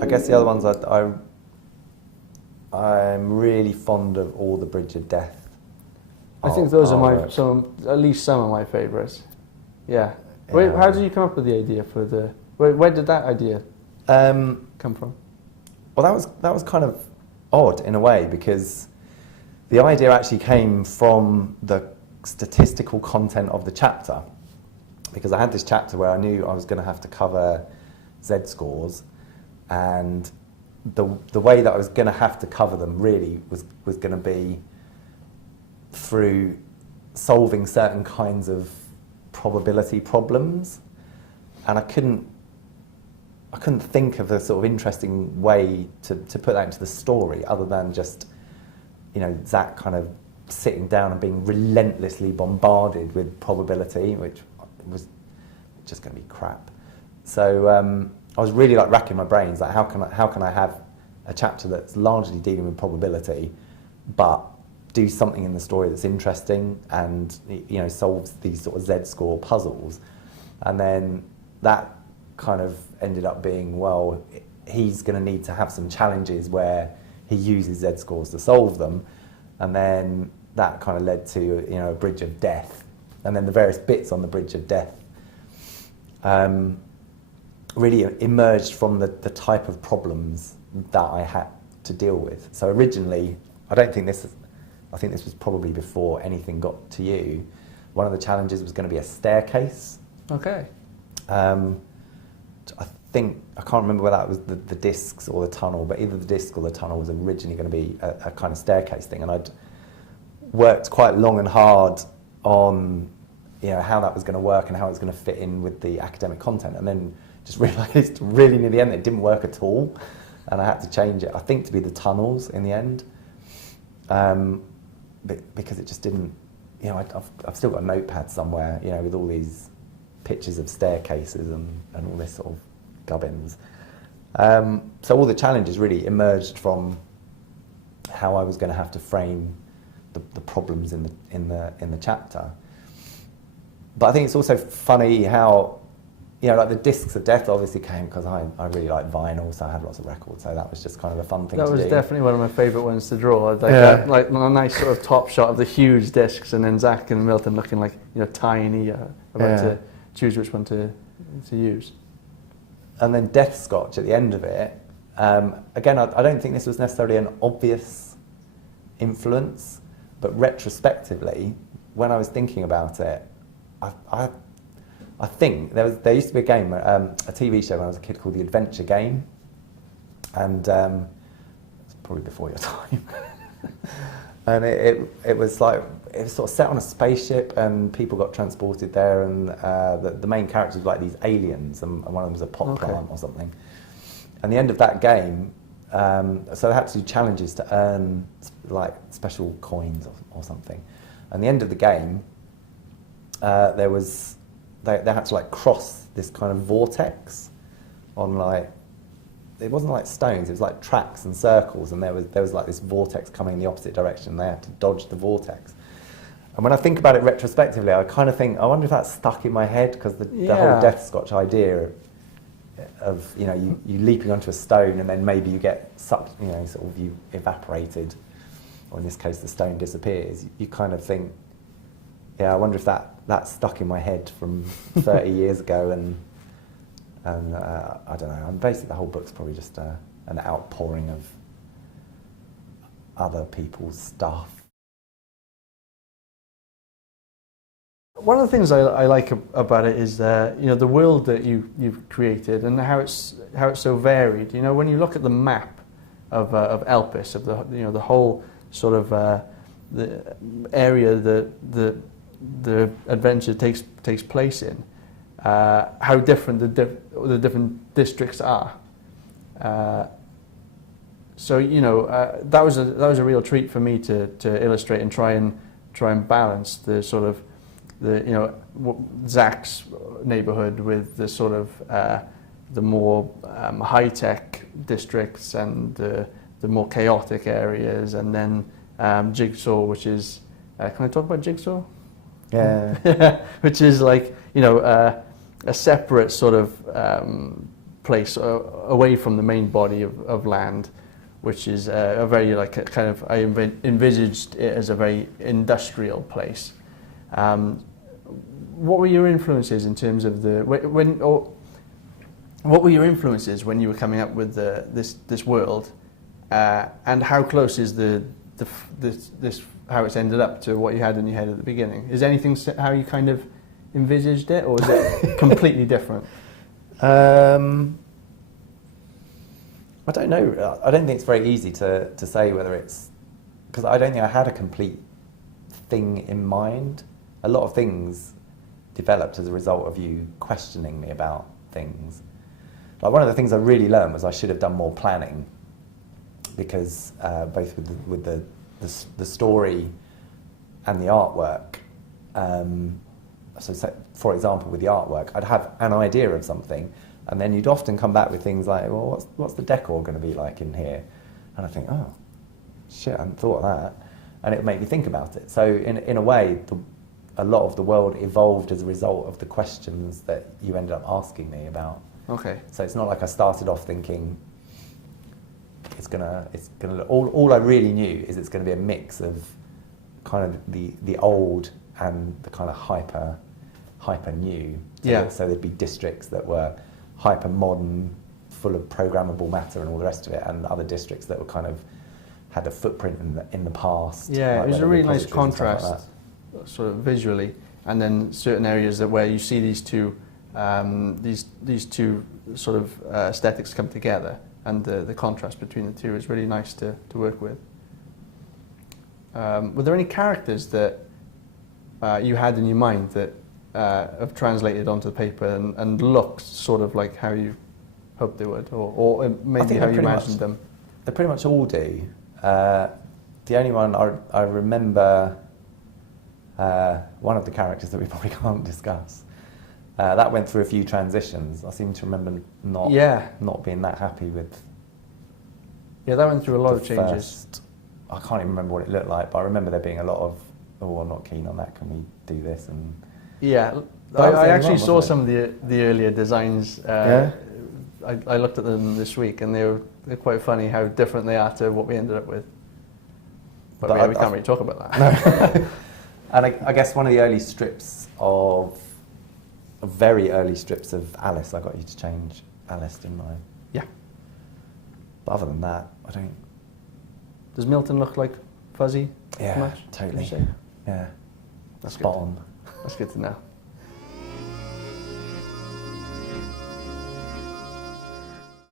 I guess the other ones I'm really fond of all the Bridge of Death. I think those are at least some of my favourites. Yeah. How did you come up with the idea for the? Where did that idea come from? Well, that was kind of odd in a way, because the idea actually came from the statistical content of the chapter. Because I had this chapter where I knew I was going to have to cover Z-scores, and the way that I was going to have to cover them really was going to be through solving certain kinds of probability problems, and I couldn't think of a sort of interesting way to put that into the story other than just, you know, Zach kind of sitting down and being relentlessly bombarded with probability, which was just going to be crap. So I was really like racking my brains, like how can I have a chapter that's largely dealing with probability, but do something in the story that's interesting and, you know, solves these sort of Z-score puzzles. And then that kind of ended up being, well, he's going to need to have some challenges where he uses Z-scores to solve them, and then that kind of led to, you know, a Bridge of Death, and then the various bits on the Bridge of Death really emerged from the type of problems that I had to deal with. So originally, I think this was probably before anything got to you. One of the challenges was going to be a staircase. Okay. I can't remember whether that was the discs or the tunnel, but either the disc or the tunnel was originally going to be a kind of staircase thing, and I'd worked quite long and hard on, you know, how that was going to work and how it was going to fit in with the academic content, and then just realised really near the end that it didn't work at all, and I had to change it, I think, to be the tunnels in the end, because it just didn't, you know, I've still got a notepad somewhere, you know, with all these pictures of staircases and all this sort of gubbins. So all the challenges really emerged from how I was going to have to frame the problems in the chapter. But I think it's also funny how, you know, like the Discs of Death obviously came because I really like vinyl, so I had lots of records, so that was just kind of a fun thing to do. That was definitely one of my favourite ones to draw. Like a nice sort of top shot of the huge discs, and then Zach and Milton looking like, you know, tiny, about to choose which one to use. And then Death Scotch at the end of it, again, I don't think this was necessarily an obvious influence, but retrospectively, when I was thinking about it, I think there used to be a game, a TV show when I was a kid called The Adventure Game, and it's probably before your time. And it was like, it was sort of set on a spaceship and people got transported there, and the main characters were like these aliens, and one of them was a pot plant or something. And the end of that game, so they had to do challenges to earn like special coins or something. And the end of the game, they had to like cross this kind of vortex on, like, it wasn't like stones, it was like tracks and circles, and there was like this vortex coming in the opposite direction, and they had to dodge the vortex. And when I think about it retrospectively, I kind of think, I wonder if that's stuck in my head, because the whole Death Scotch idea of, you know, you leaping onto a stone and then maybe you get sucked, you know, sort of you evaporated, or in this case the stone disappears, you kind of think, yeah, I wonder if that's stuck in my head from 30 years ago, and I don't know. And basically, the whole book's probably just an outpouring of other people's stuff. One of the things I like about it is you know, the world that you've created and how it's so varied. You know, when you look at the map of Elpis, of the whole sort of the area that the adventure takes place in. How different the different districts are. So, you know, that was a real treat for me to illustrate and try and balance the sort of you know, Zach's neighborhood with the sort of the more high-tech districts and the more chaotic areas, and then Jigsaw, which is Can I talk about Jigsaw? Yeah. Which is like, you know, a separate sort of place away from the main body of land, which is a very like a kind of, I envisaged it as a very industrial place. What were your influences in terms of what were your influences when you were coming up with this world, and how close is this how it's ended up to what you had in your head at the beginning? Is anything how you kind of envisaged it, or is it completely different? I don't know. I don't think it's very easy to say whether it's, because I don't think I had a complete thing in mind. A lot of things developed as a result of you questioning me about things. Like, one of the things I really learned was I should have done more planning, because both with the story and the artwork. So, for example, with the artwork, I'd have an idea of something, and then you'd often come back with things like, well, what's the decor going to be like in here? And I think, oh, shit, I hadn't thought of that. And it would make me think about it. So in a way, a lot of the world evolved as a result of the questions that you ended up asking me about. Okay. So it's not like I started off thinking it's gonna all I really knew is it's gonna be a mix of kind of the old and the kind of hyper new. So, yeah. So there'd be districts that were hyper modern, full of programmable matter and all the rest of it, and other districts that were kind of had a footprint in the past. Yeah, like it was a really nice repositories and stuff like contrast, sort of visually, and then certain areas where you see these two sort of aesthetics come together, and the contrast between the two is really nice to work with. Were there any characters that you had in your mind that have translated onto the paper and looked sort of like how you hoped they would, or maybe how you imagined them? They pretty much all do. The only one I remember, one of the characters that we probably can't discuss, that went through a few transitions. I seem to remember not being that happy with. Yeah, that went through a lot of changes. I can't even remember what it looked like, but I remember there being a lot of, oh, I'm not keen on that. Can we do this? And yeah, I actually saw some of the earlier designs. I looked at them this week, and they're quite funny how different they are to what we ended up with. But we can't really talk about that. No. And I guess one of the early strips very early strips of Alice, I got you to change Alice, didn't I? Yeah. But other than that, I don't. Does Milton look like Fuzzy? Yeah, much? totally. Yeah. That's Spot good. on. That's good to know.